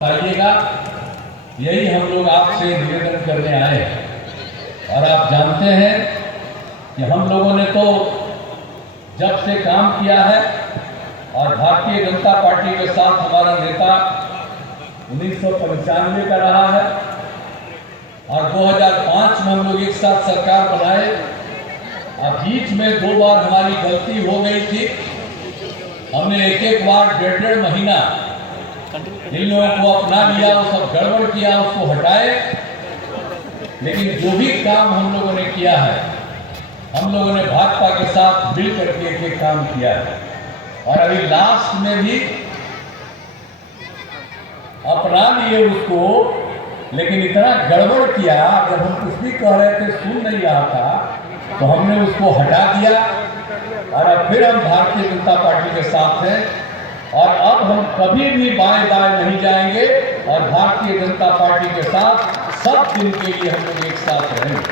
आइएगा, यही हम लोग आपसे निवेदन करने आए हैं। और आप जानते हैं कि हम लोगों ने तो जब से काम किया है और भारतीय जनता पार्टी के साथ हमारा नेता 1995 का रहा है और 2005 में हम लोग एक साथ सरकार बनाए। अब बीच में 2 बार हमारी गलती हो गई थी। हमने एक बार 1.5 महीना इन लोगों को अपना लिया, वो सब गड़बड़ किया, उसको हटाए। लेकिन जो भी काम हम लोगों ने किया है, हम लोगों ने भाजपा के साथ मिल करके एक काम किया है। और अभी लास्ट में भी अपना लिए उसको, लेकिन इतना गड़बड़ किया, जब हम कुछ भी कह रहे थे सुन नहीं रहा था, तो हमने उसको हटा दिया। और अब फिर हम भारतीय जनता पार्टी के साथ हैं और अब हम कभी भी बाएं बाएं नहीं जाएंगे और भारतीय जनता पार्टी के साथ सब दिन के लिए हम लोग एक साथ रहेंगे।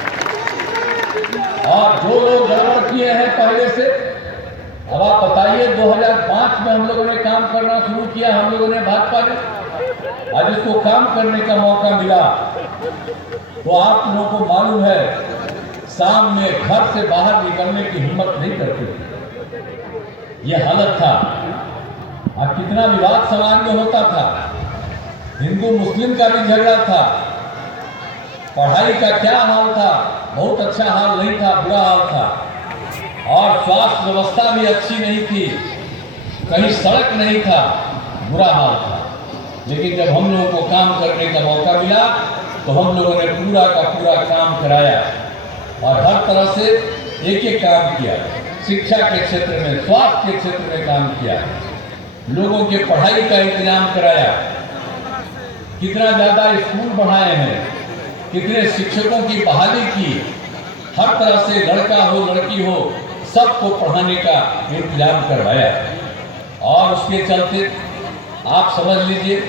और जो लोग गड़बड़ किए हैं पहले से, अब आप बताइए, 2005 में हम लोगों ने काम करना शुरू किया, हम लोगों ने भाजपा ने, आज इसको काम करने का मौका मिला तो आप लोगों को मालूम है शाम में घर से बाहर निकलने की हिम्मत नहीं करते थे। ये हालत था। और कितना विवाद समाज में होता था, हिंदू मुस्लिम का भी झगड़ा था, पढ़ाई का क्या हाल था, बहुत अच्छा हाल नहीं था, बुरा हाल था। और स्वास्थ्य व्यवस्था भी अच्छी नहीं थी, कहीं सड़क नहीं था, बुरा हाल था। लेकिन जब हम लोगों को काम करने का मौका मिला तो हम लोगों ने पूरा का पूरा काम कराया और हर तरह से एक काम किया। शिक्षा के क्षेत्र में, स्वास्थ्य के क्षेत्र में काम किया, लोगों के पढ़ाई का इंतजाम कराया, कितना ज्यादा स्कूल बढ़ाए हैं, कितने शिक्षकों की बहाली की, हर तरह से लड़का हो लड़की हो सबको पढ़ाने का इंतजाम करवाया। और उसके चलते आप समझ लीजिए,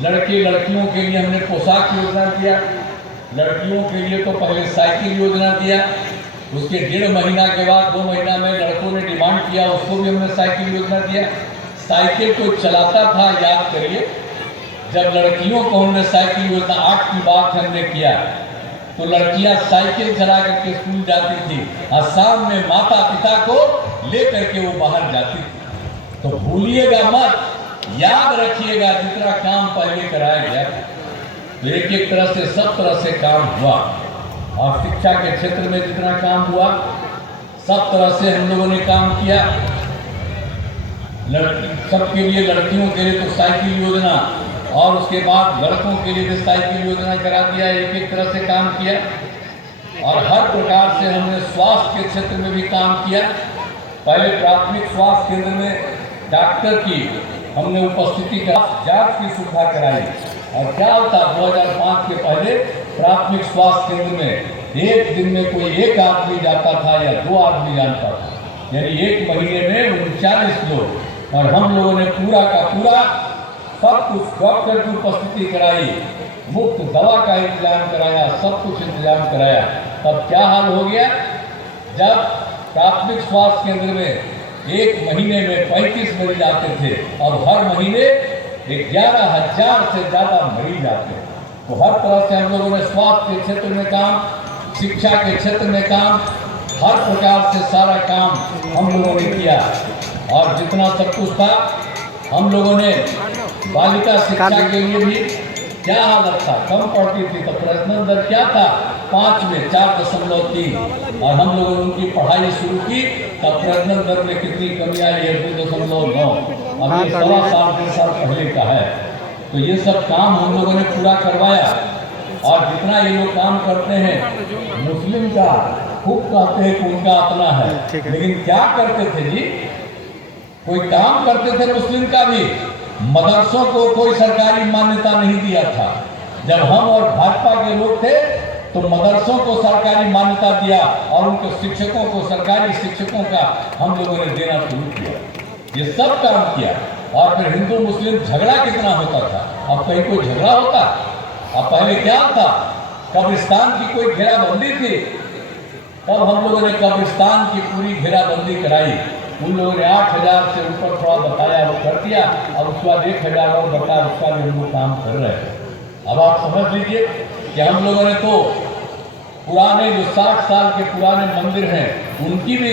लड़के लड़कियों के लिए हमने पोशाक योजना दिया, लड़कियों के लिए तो पहले साइकिल योजना दिया, उसके 1.5 महीना के बाद 2 महीना में लड़कों ने डिमांड किया, उसको भी हमने साइकिल योजना दिया। साइकिल को चलाता था, याद करिए, जब लड़कियों को हमने साइकिल योजना 8 की बात हमने किया तो लड़कियां साइकिल चला करके स्कूल जाती थी और शाम में माता पिता को लेकर के वो बाहर जाती थी। तो भूलिएगा मत, याद रखिएगा जितना काम पहले कराया गया तो एक तरह से सब तरह से काम हुआ। और शिक्षा के क्षेत्र में जितना काम हुआ सब तरह से हम लोगों ने काम किया। सबके लिए, लड़कियों के लिए तो साइकिल योजना और उसके बाद लड़कों के लिए भी साइकिल योजना करा दिया, एक तरह से काम किया। और हर प्रकार से हमने स्वास्थ्य के क्षेत्र में भी काम किया। पहले प्राथमिक स्वास्थ्य केंद्र में डॉक्टर की हमने उपस्थिति का जांच की सुविधा कराई। और क्या होता, 2005 के पहले प्राथमिक स्वास्थ्य केंद्र में एक दिन में कोई एक आदमी जाता था या 2 आदमी जाता था, यानी एक महीने में 39 लोग। और हम लोगों ने पूरा का पूरा सब कुछ डॉक्टर की उपस्थिति कराई, मुफ्त दवा का इंतजाम कराया, सब कुछ इंतजाम कराया। तब क्या हाल हो गया, जब प्राथमिक स्वास्थ्य केंद्र में एक महीने में 35 मरीज आते थे, अब हर महीने 11,000 से ज्यादा मरीज आते हैं। तो हर तरह से हम लोगों ने स्वास्थ्य के क्षेत्र में काम, शिक्षा के क्षेत्र में काम, हर प्रकार से सारा काम हम लोगों ने किया। और जितना सब कुछ था, हम लोगों ने बालिका शिक्षा के लिए भी क्या हालत था, कम पढ़ती थी तो प्रजनन दर क्या था, 5 में 4.3। और हम लोगों ने उनकी पढ़ाई शुरू की तब प्रजनन दर में कितनी कमी आई है, 2.9। अभी 1.25 साल 1.5 साल पहले का है। तो ये सब काम हम लोगों ने पूरा करवाया। और जितना ये लोग काम करते हैं, मुस्लिम का खूब कहते हैं कि उनका अपना है, लेकिन क्या करते थे जी, कोई काम करते थे मुस्लिम का भी, मदरसों को कोई सरकारी मान्यता नहीं दिया था। जब हम और भाजपा के लोग थे तो मदरसों को सरकारी मान्यता दिया और उनके शिक्षकों को, सरकारी शिक्षकों का हम लोगों ने देना शुरू किया। ये सब काम किया। और फिर हिंदू मुस्लिम झगड़ा कितना होता था, अब कहीं कोई झगड़ा होता? अब पहले क्या था, कब्रिस्तान की कोई घेराबंदी थी, तब हम लोगों ने कब्रिस्तान की पूरी घेराबंदी कराई। उन लोगों ने 8,000 से ऊपर थोड़ा बताया, वो कर दिया, और उसके बाद 1,000 और बताया, उसका भी हम लोग काम कर रहे हैं। अब आप समझ लीजिए कि हम लोगों ने तो पुराने जो 60 साल के पुराने मंदिर हैं उनकी भी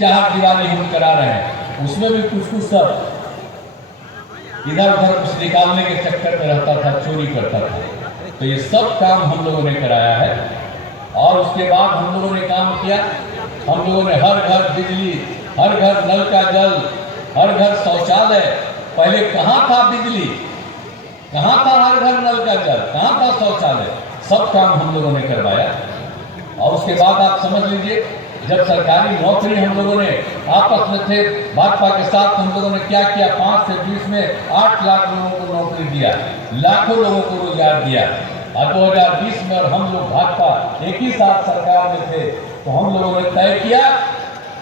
चार दीवारी हम करा रहे हैं, उसमें भी कुछ सब इधर उधर कुछ निकालने के चक्कर में रहता था, चोरी करता था। तो ये सब काम हम लोगों ने कराया है। और उसके बाद हम लोगों ने काम किया, हम लोगों ने हर घर बिजली, हर घर नल का जल, हर घर शौचालय। पहले कहाँ था बिजली, कहाँ था हर घर नल का जल, कहाँ था शौचालय, सब काम हम लोगों ने करवाया। और उसके बाद आप समझ लीजिए, जब सरकारी नौकरी हम लोगों ने आपस में थे भाजपा के साथ, हम लोगों ने क्या किया, 5 से 20 में 8 लाख लोगों को नौकरी दिया, लाखों लोगों को रोजगार दिया। और 2020 में और हम लोग भाजपा एक ही साथ सरकार में थे, तो हम लोगों ने तय किया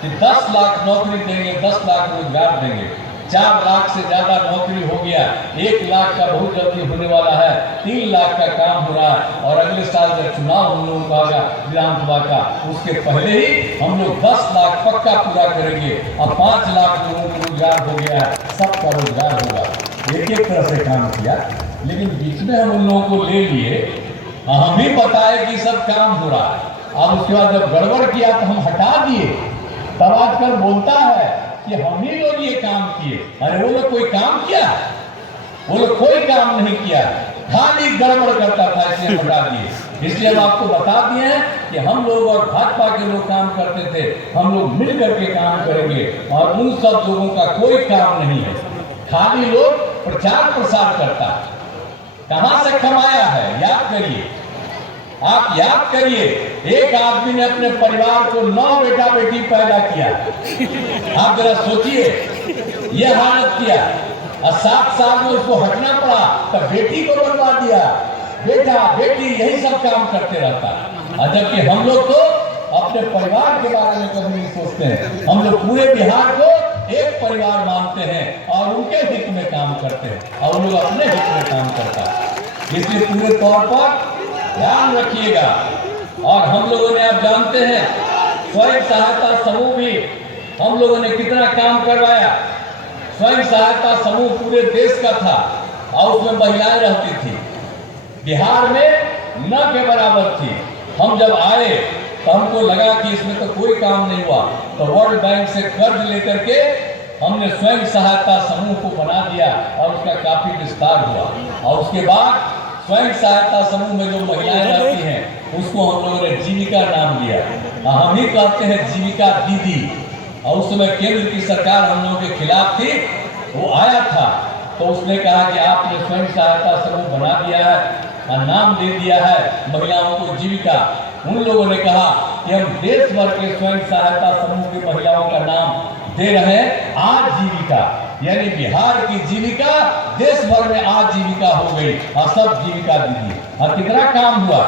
कि 10 लाख नौकरी देंगे, 10 लाख रोजगार देंगे। 4 लाख से ज्यादा नौकरी हो गया, 1 लाख का बहुत जल्दी होने वाला है, 3 लाख का काम हो रहा है। और अगले साल जब चुनाव हम लोगों का होगा विधानसभा का, उसके पहले ही हम लोग 10 लाख पक्का पूरा करेंगे। अब 5 लाख लोगों को रोजगार हो गया है, सबका रोजगार होगा। एक एक तरह से काम किया, लेकिन बीच में हम उन लोगों को ले लिए, हम ही बताए कि सब काम हो रहा है। अब उसके बाद जब गड़बड़ किया तो हम हटा दिए, तब आजकल बोलता है कि हम ही लोग ये काम किए। अरे वो लोग कोई काम किया? वो लोग कोई काम नहीं किया, खाली गड़बड़ करता था, इसलिए हटा दिए। इसलिए हम आपको बता दिए हैं कि हम लोग और भाजपा के लोग काम करते थे, हम लोग मिल करके काम करेंगे। और उन सब लोगों का कोई काम नहीं है, खाली लोग प्रचार प्रसार करता है। कहां से कमाया है, याद करिए, आप याद करिए, एक आदमी ने अपने परिवार को 9 बेटा बेटी पैदा किया। आप जरा सोचिए, यह हालत किया, और 7 साल में उसको हटना पड़ा, तो बेटी को बनवा दिया। बेटा बेटी यही सब काम करते रहता है। जबकि हम लोग तो अपने परिवार के बारे में कभी नहीं सोचते हैं। हम लोग पूरे बिहार को एक परिवार मानते हैं और उनके हित में काम करते हैं, और लोग अपने हित में काम करता है। इसलिए पूरे तौर पर ध्यान रखिएगा। और हम लोगों ने, आप जानते हैं, स्वयं सहायता समूह भी हम लोगों ने कितना काम करवाया। स्वयं सहायता समूह पूरे देश का था, और उसमें महिलाएं रहती थी, बिहार में न के बराबर थी। हम जब आए तो हमको लगा कि इसमें तो कोई काम नहीं हुआ, तो वर्ल्ड बैंक से कर्ज लेकर के हमने स्वयं सहायता समूह को बना दिया, और उसका काफी विस्तार हुआ। और उसके बाद स्वयं सहायता समूह में जो महिलाएं रहती हैं, उसको हम लोगों ने जीविका नाम दिया। हम ही कहते हैं जीविका दीदी। और उस समय केंद्र की सरकार हम लोगों के खिलाफ थी, वो आया था, तो उसने कहा कि आपने स्वयं सहायता समूह बना दिया है और नाम दे दिया है महिलाओं को जीविका। उन लोगों ने कहा कि हम देश भर के स्वयं सहायता समूह की महिलाओं का नाम दे रहे हैं आजीविका, यानी बिहार की जीविका देश भर में आजीविका हो गई, और सब जीविका दीदी। और कितना काम हुआ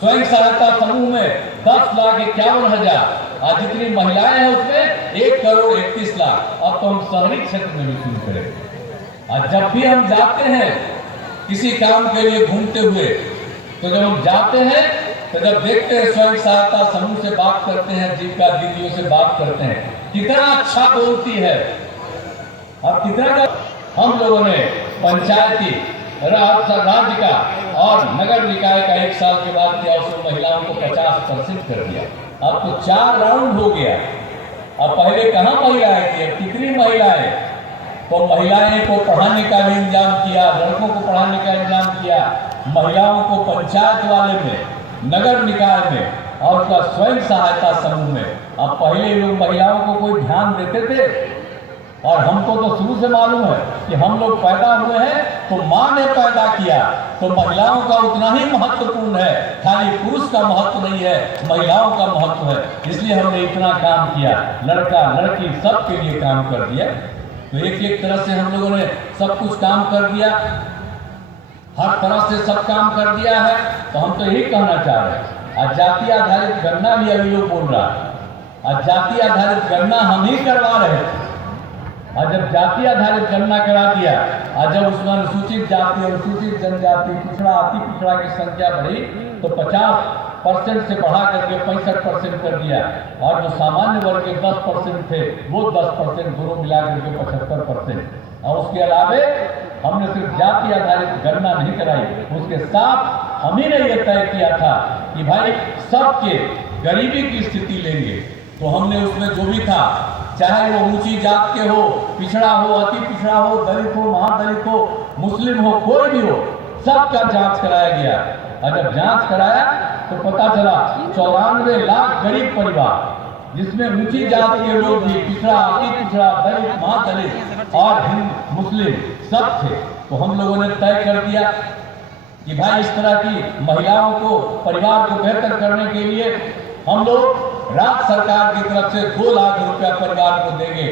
स्वयं सहायता समूह में, 10,51,000, और जितनी महिलाएं हैं उसमें 1,31,00,000। अब तो हम शहरी क्षेत्र में भी शुरू करें। और जब भी हम जाते हैं किसी काम के लिए घूमते हुए, तो जब हम जाते हैं तो जब देखते हैं स्वयं सहायता समूह से बात करते हैं, जीविका दीदियों से बात करते हैं, कितना अच्छा बोलती है। अब कितना हम लोगों ने पंचायती, राज्य का और नगर निकाय का 1 साल के बाद किया, उसमें महिलाओं को 50% कर दिया। अब तो 4 राउंड हो गया। अब पहले कहाँ महिलाएं थी, अब कितनी महिलाएं। तो महिलाएं को पढ़ाने का भी इंतजाम किया, लड़कों को पढ़ाने का इंतजाम किया, महिलाओं को पंचायत वाले में, नगर निकाय में, और उसका स्वयं सहायता समूह में। अब पहले लोग महिलाओं को कोई ध्यान देते थे, और हमको तो शुरू से मालूम है कि हम लोग पैदा हुए हैं तो माँ ने पैदा किया, तो महिलाओं का उतना ही महत्वपूर्ण है, खाली पुरुष का महत्व नहीं है, महिलाओं का महत्व है। इसलिए हमने इतना काम किया, लड़का लड़की सबके लिए काम कर दिया। तो एक एक तरह से हम लोगों ने सब कुछ काम कर दिया, हर तरह से सब काम कर दिया है। तो हम तो यही कहना चाह रहे हैं, और जाति आधारित गणना भी अभी लोग बोल रहा है, और जाति आधारित गणना हम ही करवा रहे थे। और जब जाति आधारित गणना करा दिया, और जब उसमें अनुसूचित जाति, अनुसूचित जनजाति, पिछड़ा, अति पिछड़ा की संख्या बढ़ी, तो 50 50% से बढ़ा करके 65% कर दिया, और जो सामान्य वर्ग के 10% थे वो 10% दोनों मिला करके 75%। और उसके अलावे हमने सिर्फ जाति आधारित गणना नहीं कराई, उसके साथ हम ही ने यह तय किया था कि भाई सबके गरीबी की स्थिति लेंगे। तो हमने उसमें जो भी था, चाहे वो ऊंची जात के हो, पिछड़ा हो, अति पिछड़ा हो, दलित हो, महादलित हो, मुस्लिम हो, कोई भी हो, सबका जांच कराया गया। और जब जांच कराया तो पता चला 94 लाख गरीब परिवार, जिसमें ऊंची जात के लोग भी, पिछड़ा, अति पिछड़ा, दलित, महादलित और हिंदू मुस्लिम सब थे। तो हम लोगों ने तय कर दिया कि भाई इस तरह की महिलाओं को, परिवार को बेहतर करने के लिए हम लोग राज्य सरकार की तरफ से 2 लाख रुपया परिवार को देंगे।